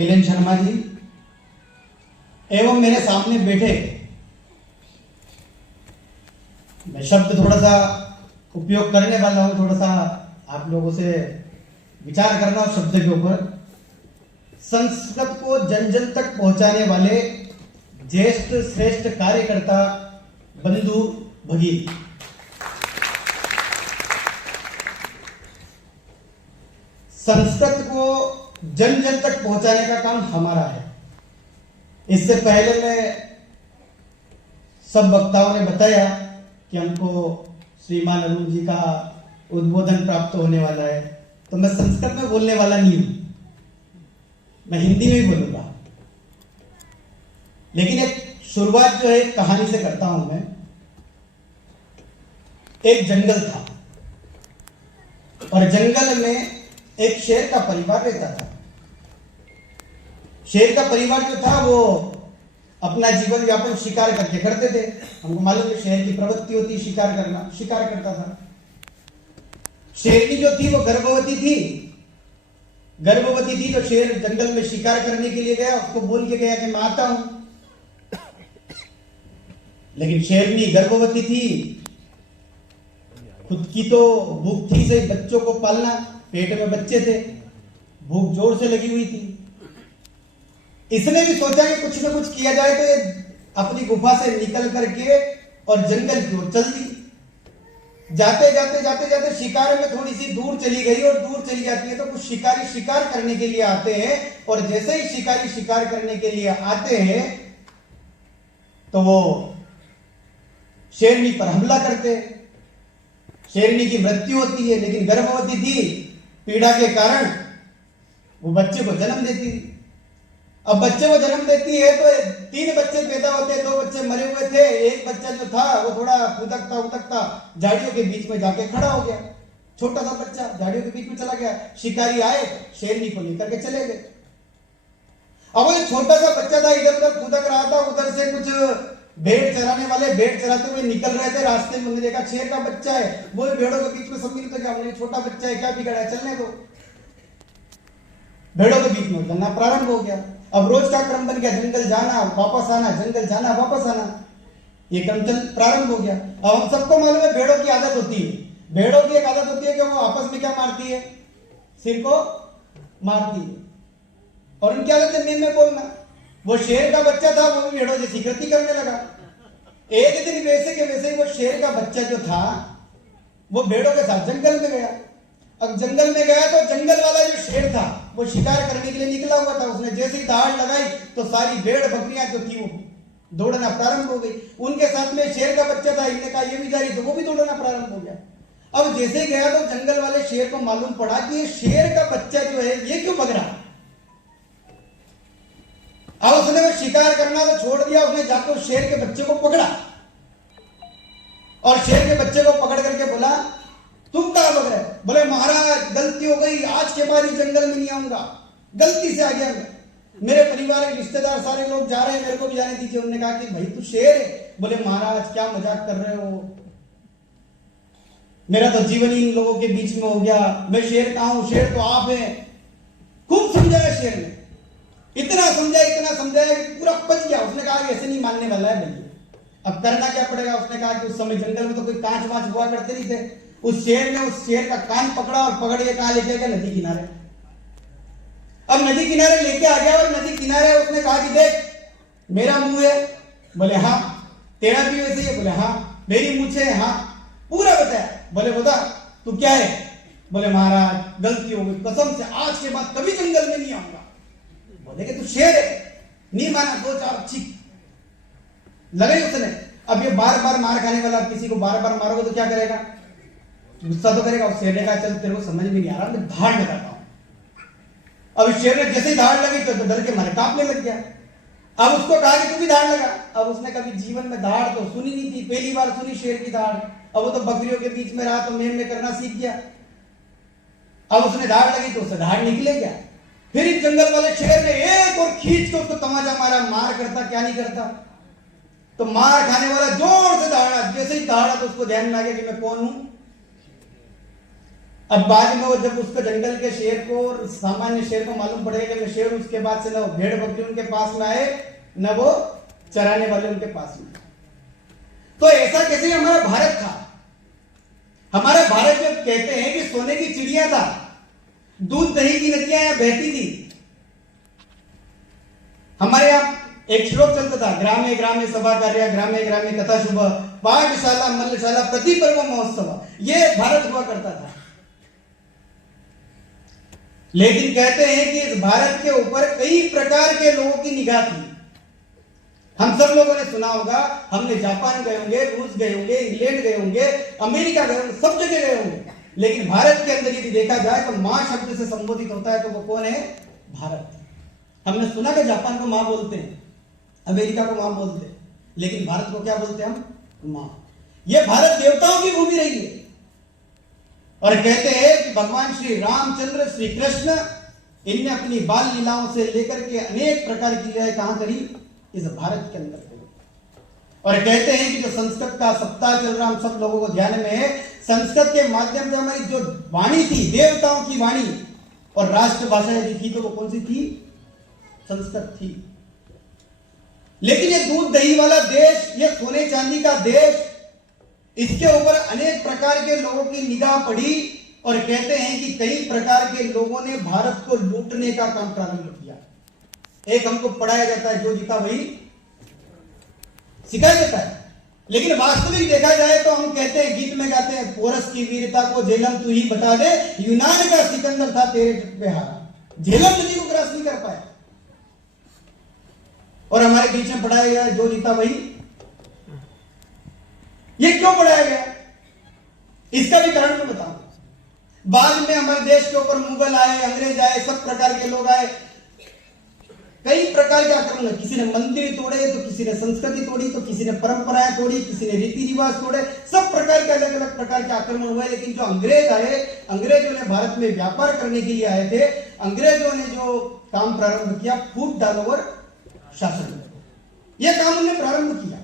Elon Sharma ji एवं मेरे सामने बैठे, मैं शब्द थोड़ा सा उपयोग करने वाला हूं, थोड़ा सा आप लोगों से विचार करना उस शब्द के ऊपर। संस्कृत को जन जन तक पहुंचाने वाले ज्येष्ठ श्रेष्ठ कार्यकर्ता बंधु भगीरथ, संस्कृत को जन जन तक पहुंचाने का काम हमारा है। इससे पहले मैं सब वक्ताओं ने बताया कि हमको श्रीमान अरुण जी का उद्बोधन प्राप्त होने वाला है, तो मैं संस्कृत में बोलने वाला नहीं हूं, मैं हिंदी में ही बोलूंगा। लेकिन एक शुरुआत जो है कहानी से करता हूं मैं। एक जंगल था और जंगल में एक शेर का परिवार रहता था। शेर का परिवार जो था वो अपना जीवन व्यापन शिकार करके करते थे। हमको मालूम है शेर की प्रवृत्ति होती है शिकार करना, शिकार करता था। शेरनी जो थी वो गर्भवती थी तो शेर जंगल में शिकार करने के लिए गया, उसको बोल के गया कि मैं आता हूं। लेकिन शेरनी गर्भवती थी, खुद की तो भूख थी से बच्चों को पालना, पेट में बच्चे थे, भूख जोर से लगी हुई थी। इसने भी सोचा कि कुछ न कुछ किया जाए, तो अपनी गुफा से निकल करके और जंगल की ओर चल दी। जाते जाते शिकार में थोड़ी सी दूर चली गई, और दूर चली जाती है तो कुछ शिकारी शिकार करने के लिए आते हैं, और जैसे ही शिकारी शिकार करने के लिए आते हैं तो वो शेरनी पर हमला करते हैं। शेरनी की मृत्यु होती है, लेकिन गर्भवती थी, पीड़ा के कारण वो बच्चे को जन्म देती थी। अब बच्चे को जन्म देती है तो 3 बच्चे पैदा होते हैं, 2 बच्चे मरे हुए थे, एक बच्चा जो था वो थोड़ा उतकता झाड़ियों के बीच में जाके खड़ा हो गया। छोटा सा बच्चा झाड़ियों के बीच में चला गया। शिकारी आए, शेरनी को लेकर के चले गए। अब वो छोटा सा बच्चा था, इधर उधर कूदक रहा था। उधर से कुछ भेड़ चराने वाले भेड़ चराते हुए निकल रहे थे, रास्ते में उन्होंने देखा शेर का बच्चा है। वो भेड़ों के बीच में सम्मिलित हो गया, हमने छोटा बच्चा है, क्या बिगड़ा है, चलने दो। भेड़ों के बीच में चलना प्रारंभ हो गया। अब रोज का क्रम बन गया, जंगल जाना वापस आना, जंगल जाना वापस आना, ये क्रम चल प्रारंभ हो गया। अब हम सबको मालूम है भेड़ों की आदत होती है, भेड़ों की एक आदत होती है कि वो आपस में क्या मारती है, सिर को मारती है, और उनकी आदत है में बोलना। वो शेर का बच्चा था, वो भी भेड़ों जैसी कृति करने लगा। एक दिन वैसे के वैसे वो शेर का बच्चा जो था वो भेड़ों के साथ जंगल में गया। अब जंगल में गया तो जंगल वाला जो शेर था वो शिकार करने के लिए निकला हुआ था। उसने जैसे ही दहाड़ लगाई तो सारी भेड़ बकरियां जो थी वो दौड़ना प्रारंभ हो गई। उनके साथ में शेर का बच्चा था, इनने कहा ये भी जारी, तो वो भी दौड़ना प्रारंभ हो गया। अब जैसे गया तो जंगल वाले शेर को मालूम पड़ा कि ये शेर का बच्चा जो है ये क्यों भग रहा। अब उसने वो शिकार करना तो छोड़ दिया, उसने जाकर उस शेर के बच्चे को पकड़ा और शेर के बच्चे को पकड़ करके बोला तुम कहां भग रहे? बोले महाराज गलती हो गई, आज के बाद जंगल में नहीं आऊंगा, गलती से आ गया मैं, मेरे परिवार के रिश्तेदार सारे लोग जा रहे हैं, मेरे को भी जाने दीजिए। उन्होंने कहा कि भाई तू शेर है। बोले महाराज क्या मजाक कर रहे हो, मेरा तो जीवन ही इन लोगों के बीच में हो गया, मैं शेर कहां हूं, शेर तो आप हैं। खूब समझाया शेर ने, इतना समझाया कि पूरा पच गया। उसने कहा ऐसे नहीं मानने वाला है भैया, अब करना क्या पड़ेगा। उसने कहा कि उस समय जंगल में तो कोई कांच वांच हुआ करते नहीं थे। उस शेर ने उस शेर का कान पकड़ा और पकड़ के कहां लेके गया, नदी किनारे। अब नदी किनारे लेके आ गया और नदी किनारे उसने कहा कि देख मेरा मुंह है। बोले हाँ। तेरा भी वैसे ही है? बोले हाँ। मेरी मूंछ है? हाँ। पूरा बताया। बोले बता तू क्या है? बोले महाराज गलती हो गई, कसम से आज के बाद कभी जंगल में नहीं आऊंगा। बोले कि तू शेर है? नहीं माना, 2-4 चीख लगे उसने। अब ये बार बार मार खाने वाला, किसी को बार बार मारोगे तो क्या करेगा, गुस्सा तो करेगा। उस शेर ने कहा चल तेरे को समझ में नहीं आ रहा, मैं धाड़ लगाता हूं। अब इस शेर ने जैसे ही धाड़ लगी तो डर के मारे कांपने लग गया। अब उसको कहा कि तू भी धाड़ लगा। अब उसने कभी जीवन में धाड़ तो सुनी नहीं थी, पहली बार सुनी शेर की धाड़। अब वो तो बकरियों के बीच में रहा तो में करना सीख गया। अब उसने धाड़ लगी तो उसे धाड़ निकले गया। फिर इस जंगल वाले शेर ने एक और खींच के उसको तमाचा मारा। मार करता क्या नहीं करता, तो मार खाने वाला जोर से दहाड़ा। जैसे ही दहाड़ा तो उसको ध्यान में आ गया कि मैं कौन हूं। अब बाद में वो जब उसको जंगल के शेर को और सामान्य शेर को मालूम पड़ेगा कि शेर उसके बाद से न वो भेड़ बकरी उनके पास में आए न वो चराने वाले उनके पास में। तो ऐसा कैसे हमारा भारत था? हमारा भारत जो कहते हैं कि सोने की चिड़िया था, दूध दही की नदियां यहां बहती थी। हमारे यहां एक श्लोक चलता था, ग्रामे ग्रामे सभा कार्य, ग्रामे ग्रामे कथा शुभ, पाठशाला मल्लशाला प्रति पर्व महोत्सव। ये भारत हुआ करता था। लेकिन कहते हैं कि इस भारत के ऊपर कई प्रकार के लोगों की निगाह थी। हम सब लोगों ने सुना होगा, हमने जापान गए होंगे, रूस गए होंगे, इंग्लैंड गए होंगे, अमेरिका गए होंगे, सब जगह गए होंगे, लेकिन भारत के अंदर यदि देखा जाए तो मां शब्द से संबोधित होता है तो वो कौन है? भारत। हमने सुना कि जापान को मां बोलते हैं, अमेरिका को मां बोलते हैं, लेकिन भारत को क्या बोलते हैं हम? मां। यह भारत देवताओं की भूमि रही है। और कहते हैं कि भगवान श्री रामचंद्र, श्री कृष्ण, इनने अपनी बाल लीलाओं से लेकर के अनेक प्रकार की लीलाएं कहां करी? इस भारत के अंदर करी। और कहते हैं कि जो संस्कृत का सप्ताह चल रहा, हम सब लोगों को ध्यान में है, संस्कृत के माध्यम से हमारी जो वाणी थी, देवताओं की वाणी, और राष्ट्रभाषा यदि थी तो वो कौन सी थी? संस्कृत थी। लेकिन ये दूध दही वाला देश, ये सोने चांदी का देश, इसके ऊपर अनेक प्रकार के लोगों की निगाह पड़ी। और कहते हैं कि कई प्रकार के लोगों ने भारत को लूटने का काम प्रारंभ किया। एक हमको पढ़ाया जाता है, जो जीता वही सिखाया जाता है, लेकिन वास्तविक देखा जाए तो हम कहते हैं, गीत में गाते हैं, पोरस की वीरता को झेलम तू ही बता दे, यूनान का सिकंदर था तेरे पे हारा। झेलम नदी को क्रॉस नहीं कर पाया। और हमारे बीच में पढ़ाया गया, जो जीता वही। ये क्यों पढ़ाया गया? इसका भी कारण मैं बताऊं। बाद में हमारे देश के ऊपर मुगल आए, अंग्रेज आए, सब प्रकार के लोग आए, कई प्रकार के आक्रमण। किसी ने मंदिर तोड़े तो किसी ने संस्कृति तोड़ी, तो किसी ने परंपराएं तोड़ी, किसी ने रीति रिवाज तोड़े, सब प्रकार के अलग अलग प्रकार के आक्रमण हुए। लेकिन जो अंग्रेज आए, अंग्रेजों ने भारत में व्यापार करने के लिए आए थे। अंग्रेजों ने जो काम प्रारंभ किया, फूट डालो और शासन, यह काम उन्होंने प्रारंभ किया।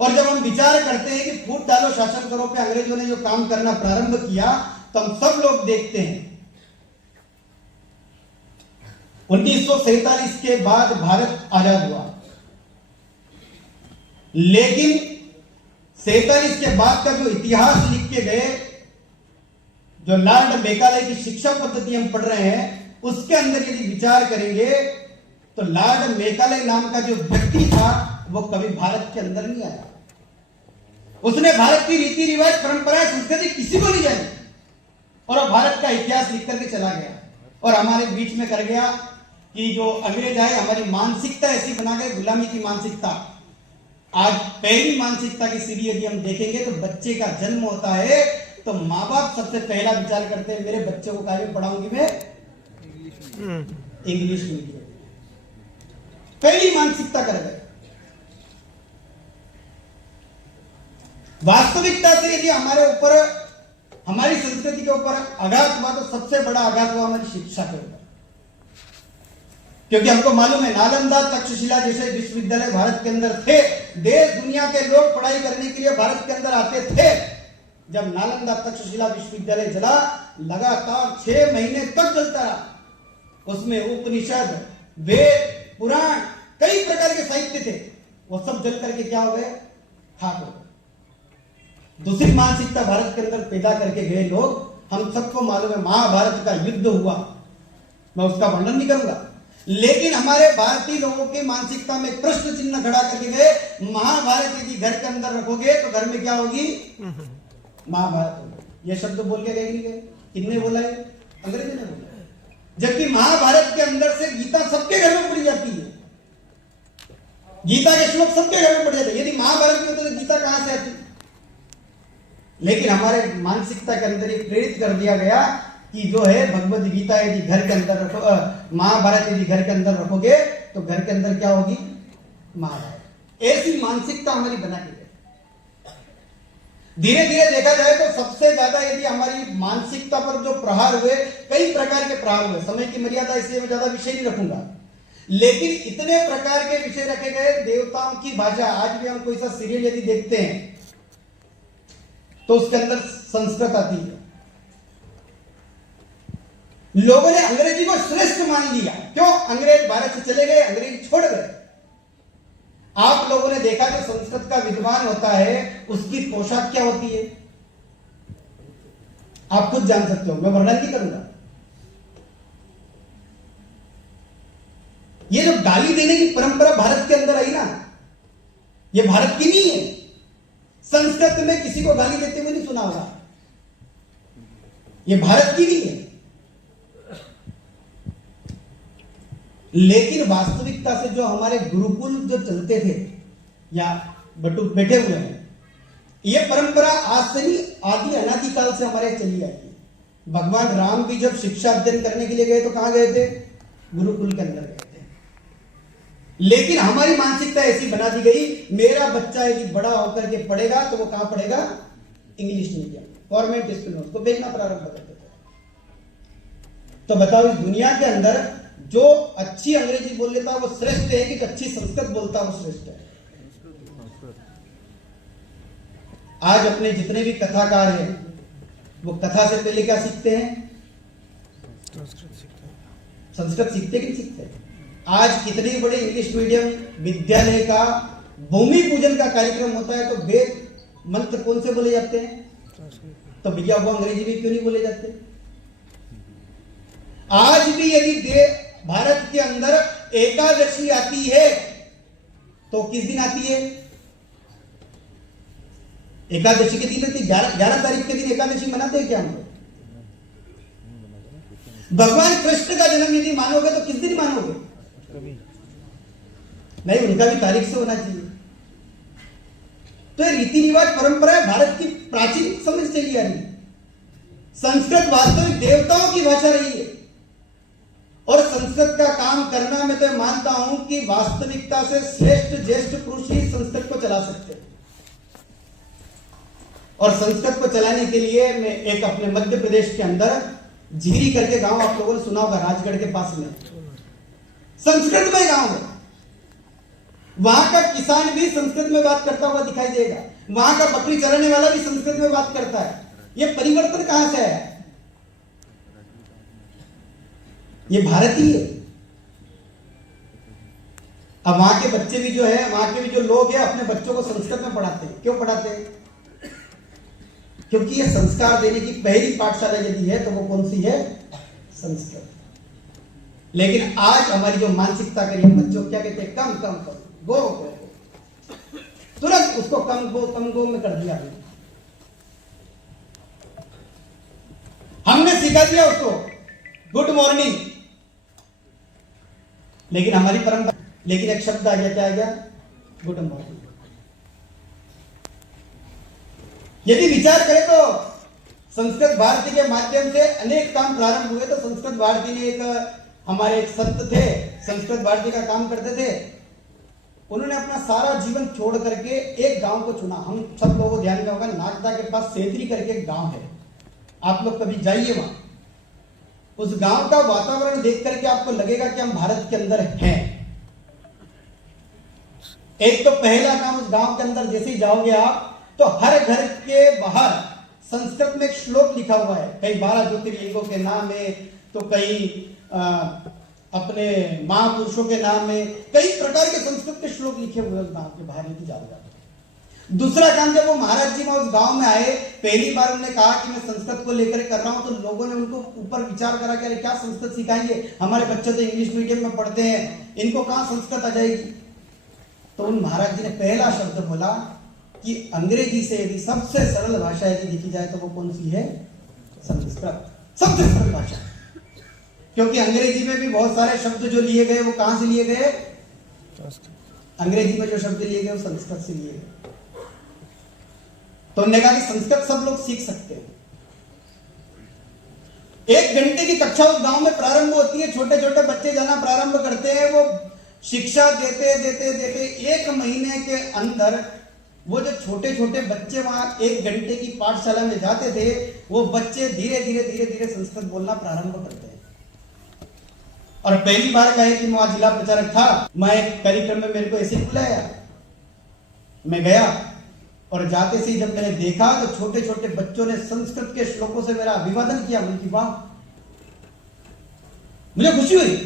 और जब हम विचार करते हैं कि फूट डालो शासन करो पे अंग्रेजों ने जो काम करना प्रारंभ किया, तो हम सब लोग देखते हैं 1947 के बाद भारत आजाद हुआ। लेकिन 47 के बाद का जो इतिहास लिख के गए, जो लॉर्ड मेकाले की शिक्षा पद्धति हम पढ़ रहे हैं, उसके अंदर यदि विचार करेंगे तो लॉर्ड मेकाले नाम का जो व्यक्ति था वो कभी भारत के अंदर नहीं आया। उसने भारत की रीति रिवाज, परंपराएं, संस्कृति किसी को नहीं जानी, और भारत का इतिहास लिख करके चला गया। और हमारे बीच में कर गया कि जो अंग्रेज आए, हमारी मानसिकता ऐसी बना गए, गुलामी की मानसिकता। आज पहली मानसिकता की सीढ़ी यदि हम देखेंगे तो बच्चे का जन्म होता है तो माँ बाप सबसे पहला विचार करते हैं, मेरे बच्चे को क्या पढ़ाऊंगी मैं? English medium. पहली मानसिकता कर गए। वास्तविकता से यदि हमारे ऊपर, हमारी संस्कृति के ऊपर आघात हुआ तो सबसे बड़ा आघात हुआ हमारी शिक्षा के ऊपर। क्योंकि हमको मालूम है, नालंदा, तक्षशिला जैसे विश्वविद्यालय भारत के अंदर थे। देश दुनिया के लोग पढ़ाई करने के लिए भारत के अंदर आते थे। जब नालंदा तक्षशिला विश्वविद्यालय जला, लगातार 6 महीने तक जलता रहा। उसमें उपनिषद, वेद, पुराण, कई प्रकार के साहित्य थे, वो सब जल करके क्या हो गए? खाक हो गए। दूसरी मानसिकता भारत के अंदर पैदा करके गए लोग, हम सबको मालूम है महाभारत का युद्ध हुआ, मैं उसका वर्णन नहीं करूंगा, लेकिन हमारे भारतीय लोगों की मानसिकता में प्रश्न चिन्ह खड़ा करके गए, महाभारत यदि घर के अंदर रखोगे तो घर में क्या होगी? महाभारत होगी। यह शब्द बोल के गए नहीं गए? किसने बोला है? अंग्रेजों ने बोला। जबकि महाभारत के अंदर से गीता सबके घर में पढ़ी जाती है, गीता के श्लोक सबके घर में पढ़े जाते हैं। यदि महाभारत में होते तो गीता कहां से आती? लेकिन हमारे मानसिकता के अंदर ये प्रेरित कर दिया गया कि जो है भगवद गीता यदि घर के अंदर रखो, महाभारत यदि घर के अंदर रखोगे तो घर के अंदर क्या होगी? महाभारत। ऐसी मानसिकता हमारी बना के गई। धीरे धीरे देखा जाए तो सबसे ज्यादा यदि हमारी मानसिकता पर जो प्रहार हुए, कई प्रकार के प्रहार हुए, समय की मर्यादा इसलिए मैं ज्यादा विषय नहीं रखूंगा, लेकिन इतने प्रकार के विषय रखे गए। देवताओं की भाषा, आज भी हम कोई सा सीरियल यदि देखते हैं तो उसके अंदर संस्कृत आती है, लोगों ने अंग्रेजी को श्रेष्ठ मान लिया। क्यों? अंग्रेज भारत से चले गए, अंग्रेजी छोड़ गए। आप लोगों ने देखा जो संस्कृत का विद्वान होता है उसकी पोशाक क्या होती है, आप खुद जान सकते हो, मैं वर्णन नहीं करूंगा। ये जो गाली देने की परंपरा भारत के अंदर आई ना, ये भारत की नहीं है। संस्कृत में किसी को गाली देते हुए नहीं सुना होगा, ये भारत की नहीं है। लेकिन वास्तविकता से जो हमारे गुरुकुल जो चलते थे या बैठे हुए हैं, ये परंपरा आज से नहीं, आदि अनादिकाल से हमारे चली आई है। भगवान राम भी जब शिक्षा अध्ययन करने के लिए गए तो कहां गए थे? गुरुकुल के अंदर गए थे। लेकिन हमारी मानसिकता ऐसी बना दी गई, मेरा बच्चा यदि बड़ा होकर के पढ़ेगा तो वो कहां पढ़ेगा? इंग्लिश मीडियम, गवर्नमेंट स्कूल में उसको भेजना प्रारंभ कर देते थे। तो बताओ, इस दुनिया के अंदर जो अच्छी अंग्रेजी बोल लेता है वो श्रेष्ठ है कि अच्छी संस्कृत बोलता है वो श्रेष्ठ है? आज अपने जितने भी कथाकार हैं वो कथा से पहले क्या सीखते हैं? संस्कृत सीखते कि नहीं सीखते? आज कितने बड़े इंग्लिश मीडियम विद्यालय का भूमि पूजन का कार्यक्रम होता है तो वेद मंत्र कौन से बोले जाते हैं? तो भैया वो अंग्रेजी में क्यों नहीं बोले जाते? आज भी यदि भारत के अंदर एकादशी आती है तो किस दिन आती है? एकादशी के दिन आती है। 11 तारीख के दिन एकादशी मनाते हैं क्या हम लोग? भगवान कृष्ण का जन्म यदि मानोगे तो किस दिन मानोगे? नहीं, उनका भी तारीख से होना चाहिए। तो ये रीति रिवाज परंपरा है, भारत की प्राचीन समय से चली आ रही है। संस्कृत वास्तविक देवताओं की भाषा रही है और संस्कृत का काम करना, मैं तो मानता हूं कि वास्तविकता से श्रेष्ठ ज्येष्ठ पुरुष ही संस्कृत को चला सकते हैं। और संस्कृत को चलाने के लिए मैं एक अपने मध्य प्रदेश के अंदर झीरी करके गांव, आप लोगों ने सुना होगा, राजगढ़ के पास में संस्कृत में गांव है। वहां का किसान भी संस्कृत में बात करता हुआ दिखाई देगा, वहां का बकरी चराने वाला भी संस्कृत में बात करता है। यह परिवर्तन कहां से है? ये भारतीय है। अब वहां के बच्चे भी जो है, वहां के भी जो लोग हैं अपने बच्चों को संस्कृत में पढ़ाते हैं। क्यों पढ़ाते हैं? क्योंकि ये संस्कार देने की पहली पाठशाला यदि है तो वो कौन सी है? संस्कृत। लेकिन आज हमारी जो मानसिकता करी, बच्चों क्या कहते हैं? कम कम कम गो, तुरंत उसको कम गो में कर दिया। हमने सिखा दिया उसको गुड मॉर्निंग, लेकिन हमारी परंपरा, लेकिन एक शब्द आ गया, क्या आ गया? Good morning. यदि विचार करें तो संस्कृत भारती के माध्यम से अनेक काम प्रारंभ हुए। तो संस्कृत भारती ने एक, हमारे एक संत थे, संस्कृत भारती का काम करते थे। उन्होंने अपना सारा जीवन छोड़ करके एक गांव को चुना। हम सब लोगों को ध्यान में होगा, नागदा के पास सेतरी करके एक गांव है, आप लोग कभी जाइए वहां। उस गांव का वातावरण देख करके आपको लगेगा कि हम भारत के अंदर हैं। एक तो पहला काम, उस गांव के अंदर जैसे ही जाओगे आप तो हर घर के बाहर संस्कृत में एक श्लोक लिखा हुआ है। कई 12 ज्योतिर्लिंगों के नाम है, तो कई अपने महापुरुषों के नाम में, कई प्रकार के संस्कृत के श्लोक लिखे हुए उस गांव के बाहर यदि जाओगे। दूसरा काम, जब वो महाराज जी उस गांव में आए, पहली बार उन्होंने कहा कि मैं संस्कृत को लेकर कर रहा हूं, तो लोगों ने उनको ऊपर विचार करा कि अरे क्या संस्कृत सिखाएंगे, हमारे बच्चे तो इंग्लिश मीडियम में पढ़ते हैं, इनको कहां संस्कृत आ जाएगी। तो उन महाराज जी ने पहला शब्द बोला कि अंग्रेजी से यदि सबसे सरल भाषा यदि लिखी जाए तो वो कौन सी है? संस्कृत। सबसे सरल भाषा, क्योंकि अंग्रेजी में भी बहुत सारे शब्द जो लिए गए वो कहां से लिए गए? अंग्रेजी में जो शब्द लिए गए वो संस्कृत से लिए गए। तो उन्होंने कहा कि संस्कृत सब लोग सीख सकते हैं। 1 घंटे की कक्षा उस गांव में प्रारंभ होती है, छोटे छोटे बच्चे जाना प्रारंभ करते हैं। वो शिक्षा देते देते देते 1 महीने के अंदर वो जो छोटे छोटे बच्चे वहां 1 घंटे की पाठशाला में जाते थे, वो बच्चे धीरे धीरे धीरे धीरे संस्कृत बोलना प्रारंभ करते हैं। और पहली बार कहे कि मैं जिला प्रचारक था, मैं एक कार्यक्रम में मेरे को ऐसे ही बुलाया, मैं गया और जाते से ही जब मैंने देखा तो छोटे छोटे बच्चों ने संस्कृत के श्लोकों से मेरा अभिवादन किया। उनकी वाह, मुझे खुशी हुई।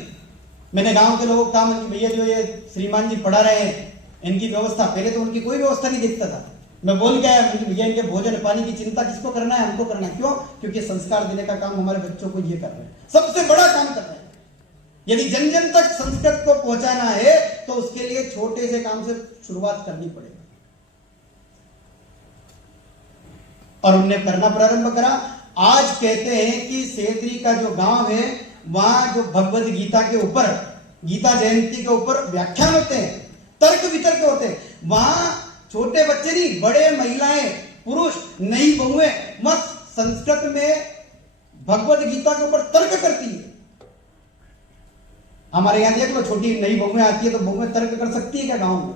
मैंने गांव के लोगों को कहा कि भैया जो ये श्रीमान जी पढ़ा रहे हैं इनकी व्यवस्था, पहले तो उनकी कोई व्यवस्था नहीं देखता था। मैं बोल के आया भैया इनके भोजन पानी की चिंता किसको करना है, हमको करना है। क्यों? क्योंकि संस्कार देने का काम हमारे बच्चों को ये कर रहे हैं, सबसे बड़ा काम कर रहे हैं। यदि जन जन तक संस्कृत को पहुंचाना है तो उसके लिए छोटे से काम से शुरुआत करनी पड़ेगी। और उनने करना प्रारंभ करा। आज कहते हैं कि सेत्री का जो गांव है वहां जो भगवद गीता के ऊपर, गीता जयंती के ऊपर व्याख्यान होते हैं, तर्क वितर्क होते हैं। वहां छोटे बच्चे नहीं, बड़े, महिलाएं, पुरुष, नई बहुएं मत संस्कृत में भगवद गीता के ऊपर तर्क करती है। हमारे यहां देख लो, छोटी नई बहुएं आती है तो बहुएं तर्क कर सकती है क्या गांव में?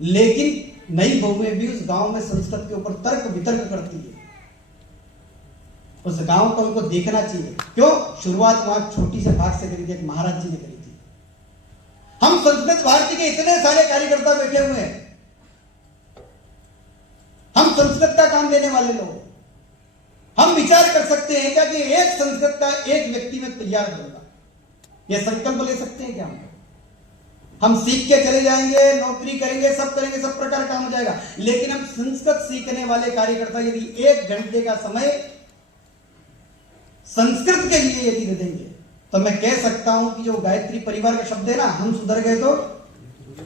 लेकिन नई बहुएं भी उस गांव में संस्कृत के ऊपर तर्क वितर्क करती है। उस गांव को उनको देखना चाहिए। क्यों? शुरुआत वहां छोटी से भाग से करी थी, एक महाराज जी ने करी थी। हम संस्कृत भारती के इतने सारे कार्यकर्ता बैठे हुए हैं, हम संस्कृत का काम देने वाले लोग, हम विचार कर सकते हैं क्या कि एक संस्कृत का एक व्यक्ति में तैयार करूंगा, यह संकल्प ले सकते हैं क्या? हम सीख के चले जाएंगे, नौकरी करेंगे, सब करेंगे, सब प्रकार काम हो जाएगा। लेकिन हम संस्कृत सीखने वाले कार्यकर्ता यदि 1 घंटे का समय संस्कृत के लिए यदि दे देंगे तो मैं कह सकता हूं कि जो गायत्री परिवार का शब्द है ना, हम सुधर गए तो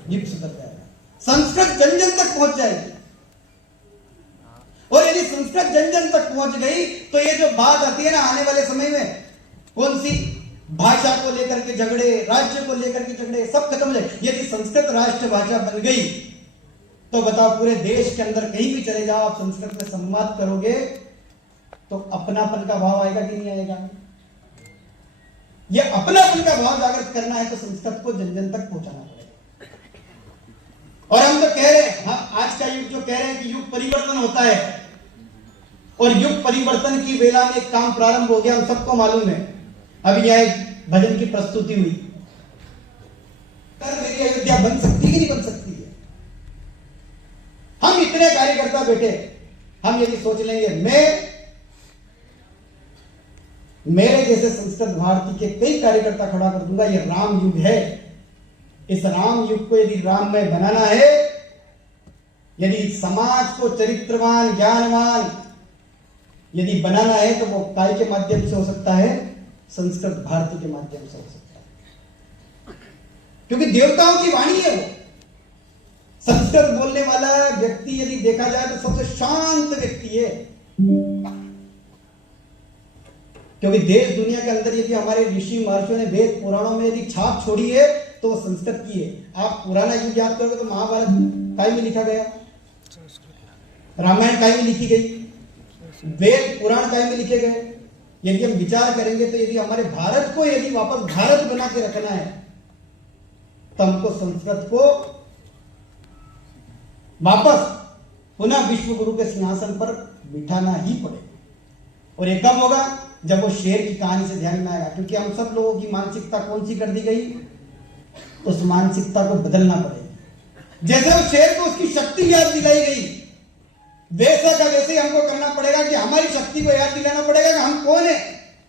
जीव सुधर जाएगा। संस्कृत जन जन तक पहुंच जाएगी। और यदि संस्कृत जन जन तक पहुंच गई तो ये जो बात आती है ना आने वाले समय में, कौन सी भाषा को लेकर के झगड़े, राज्य को लेकर के झगड़े, सब खत्म हो जाए। यदि संस्कृत राष्ट्र भाषा बन गई तो बताओ पूरे देश के अंदर कहीं भी चले जाओ, आप संस्कृत में संवाद करोगे तो अपनापन का भाव आएगा कि नहीं आएगा? ये अपनापन का भाव जागृत करना है तो संस्कृत को जन जन तक पहुंचाना पड़ेगा। और हम तो कह रहे हैं, हम आज का युग जो कह रहे हैं कि युग परिवर्तन होता है, और युग परिवर्तन की वेला में एक काम प्रारंभ हो गया, हम सबको मालूम है। अभी यहां एक भजन की प्रस्तुति हुई, मेरी अयोध्या बन सकती है कि नहीं बन सकती है? हम इतने कार्यकर्ता बैठे, हम यदि सोच लेंगे मेरे जैसे संस्कृत भारती के कई कार्यकर्ता खड़ा कर दूंगा, ये राम युग है। इस राम युग को यदि राममय बनाना है, यदि समाज को चरित्रवान, ज्ञानवान यदि बनाना है तो वो काय के माध्यम से हो सकता है? संस्कृत भारती के माध्यम से हो सकता है। क्योंकि देवताओं की वाणी है वो। संस्कृत बोलने वाला व्यक्ति यदि देखा जाए तो सबसे शांत व्यक्ति है। क्योंकि देश दुनिया के अंदर यदि हमारे ऋषि महर्षियों ने वेद पुराणों में यदि छाप छोड़ी है तो वो संस्कृत की है। आप पुराना युग याद करोगे तो महाभारत काय में लिखा गया, रामायण काय में लिखी गई, वेद पुराण काय में लिखे गए। यदि हम विचार करेंगे तो यदि हमारे भारत को यदि वापस भारत बना के रखना है तो हमको संस्कृत को वापस पुनः विश्व गुरु के सिंहासन पर बिठाना ही पड़ेगा। और ये कब होगा? जब वो शेर की कहानी से ध्यान में आएगा। क्योंकि हम सब लोगों की मानसिकता कौन सी कर दी गई, उस मानसिकता को बदलना पड़ेगा। जैसे वो शेर को उसकी शक्ति याद दिलाई गई, वैसा का वैसे हमको करना पड़ेगा कि हमारी शक्ति को याद दिलाना पड़ेगा कि हम कौन है,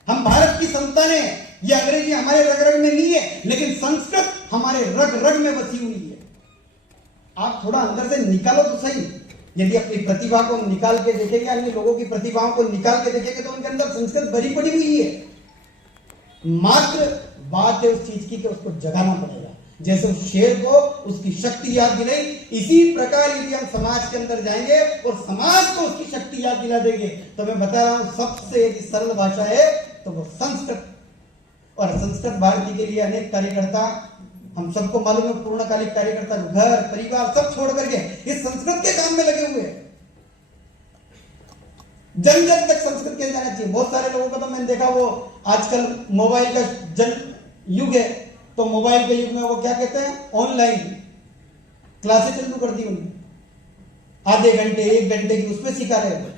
हम भारत की संतान है। ये अंग्रेजी हमारे रग रग में नहीं है, लेकिन संस्कृत हमारे रग रग में बसी हुई है। आप थोड़ा अंदर से निकालो तो सही। यदि अपनी प्रतिभा को निकाल के देखेंगे, अन्य लोगों की प्रतिभाओं को निकाल के देखेंगे तो उनके अंदर संस्कृत भरी पड़ी हुई है। मात्र बात है उस चीज की कि उसको जगाना पड़ेगा। जैसे उस शेर को उसकी शक्ति याद दिलाई, इसी प्रकार यदि हम समाज के अंदर जाएंगे और समाज को उसकी शक्ति याद दिला देंगे तो मैं बता रहा हूं सबसे यदि सरल भाषा है तो वो संस्कृत। और संस्कृत भारती के लिए अनेक कार्यकर्ता, हम सबको मालूम है, पूर्णकालिक कार्यकर्ता घर परिवार सब छोड़ करके इस संस्कृत के काम में लगे हुए हैं। जन जन तक संस्कृत के जाना चाहिए। बहुत सारे लोगों को तो मैंने देखा, वो आजकल मोबाइल का जन युग है तो मोबाइल के युग में वो क्या कहते हैं, ऑनलाइन क्लासेस चालू कर दी उन्होंने, आधे घंटे 1 घंटे की उसमें सिखा रहे थे।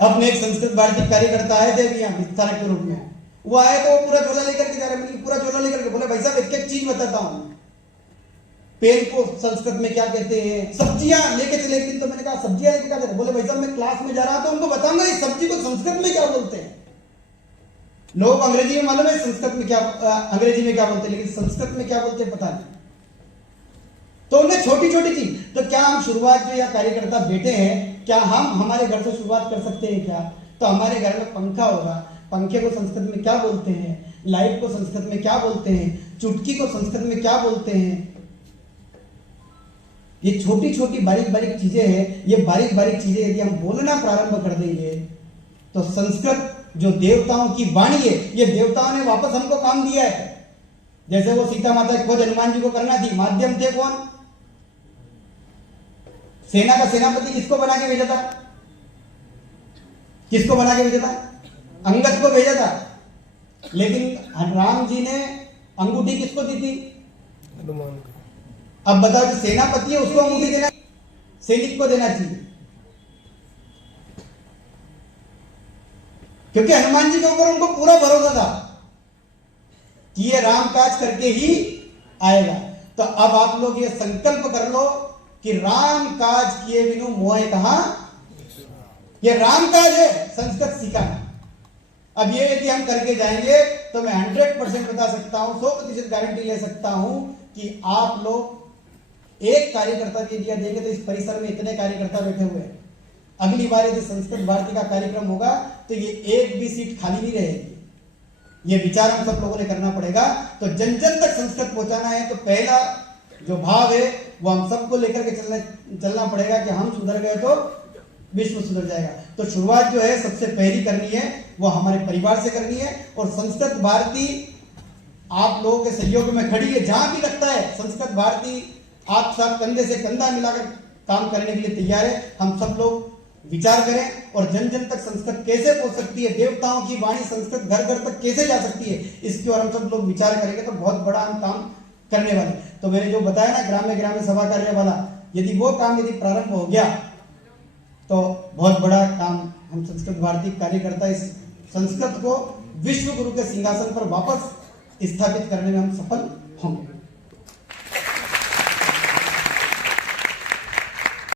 अपने एक संस्कृत भारती कार्यकर्ता आए थे यहाँ विस्तारक के रूप में, वो आए तो वो पूरा झोला लेकर के जा रहे, मैंने पूरा झोला लेकर के, बोले भाई साहब एक चीज बताता हूं, पेन को संस्कृत में क्या कहते हैं, सब्जियां लेके चले। एक दिन तो मैंने कहा सब्जियां लेके क्या, बोले भाई साहब मैं क्लास में जा रहा था, उनको बताऊंगा इस सब्जी को संस्कृत में क्या बोलते हैं। लोग अंग्रेजी में मालूम है संस्कृत में क्या, अंग्रेजी में क्या बोलते हैं, लेकिन संस्कृत में क्या बोलते हैं पता नहीं। तो उन्हें छोटी छोटी चीज, तो क्या हम शुरुआत जो या कार्यकर्ता बैठे हैं, क्या हम हमारे घर से शुरुआत कर सकते हैं क्या? तो हमारे घर में पंखा होगा, पंखे को संस्कृत में क्या बोलते हैं, लाइट को संस्कृत में क्या बोलते हैं, चुटकी को संस्कृत में क्या बोलते हैं। ये छोटी छोटी बारीक बारीक चीजें हैं। ये बारीक बारीक चीजें यदि हम बोलना प्रारंभ कर देंगे तो संस्कृत जो देवताओं की वाणी है, ये देवताओं ने वापस हमको काम दिया है। जैसे वो सीता माता की खोज हनुमान जी को करना थी, माध्यम थे कौन? सेना का सेनापति किसको बना के भेजा था? किसको बना के भेजा था? अंगद को भेजा था। लेकिन राम जी ने अंगूठी किसको दी थी? हनुमान को। अब बताओ, जो सेनापति है उसको अंगूठी देना, सैनिक को देना चाहिए, क्योंकि हनुमान जी के ऊपर उनको पूरा भरोसा था कि ये राम काज करके ही आएगा। तो अब आप लोग ये संकल्प कर लो कि राम काज किए बिनु मोह कहां। ये राम काज है संस्कृत सीखना। अब ये यदि हम करके जाएंगे तो मैं 100% बता सकता हूं, 100% गारंटी ले सकता हूं कि आप लोग एक कार्यकर्ता के दिया देंगे तो इस परिसर में इतने कार्यकर्ता बैठे हुए हैं। अगली बार यदि संस्कृत भारती का कार्यक्रम होगा तो ये एक भी सीट खाली नहीं रहेगी। ये विचार हम सब लोगों ने करना पड़ेगा। तो जन जन तक संस्कृत पहुंचाना है तो पहला जो भाव है वो हम सबको लेकर के चलना पड़ेगा कि हम सुधर गए तो विश्व सुधर जाएगा। तो शुरुआत जो है सबसे पहली करनी है वो हमारे परिवार से करनी है। और संस्कृत भारती आप लोगों के सहयोग में खड़ी है। जहां भी लगता है संस्कृत भारती आप सब कंधे से कंधा मिलाकर काम करने के लिए तैयार है। हम सब लोग विचार करें और जन जन तक संस्कृत कैसे पहुंच सकती है, देवताओं की वाणी संस्कृत घर घर तक कैसे जा सकती है, इसकी ओर हम सब लोग विचार करेंगे तो बहुत बड़ा हम काम करने वाले। तो मैंने जो बताया ना ग्राम्य ग्राम्य सभा कार्य वाला, यदि वो काम यदि प्रारंभ हो गया तो बहुत बड़ा काम हम संस्कृत भारती कार्यकर्ता इस संस्कृत को विश्व गुरु के सिंहासन पर वापस स्थापित करने में हम सफल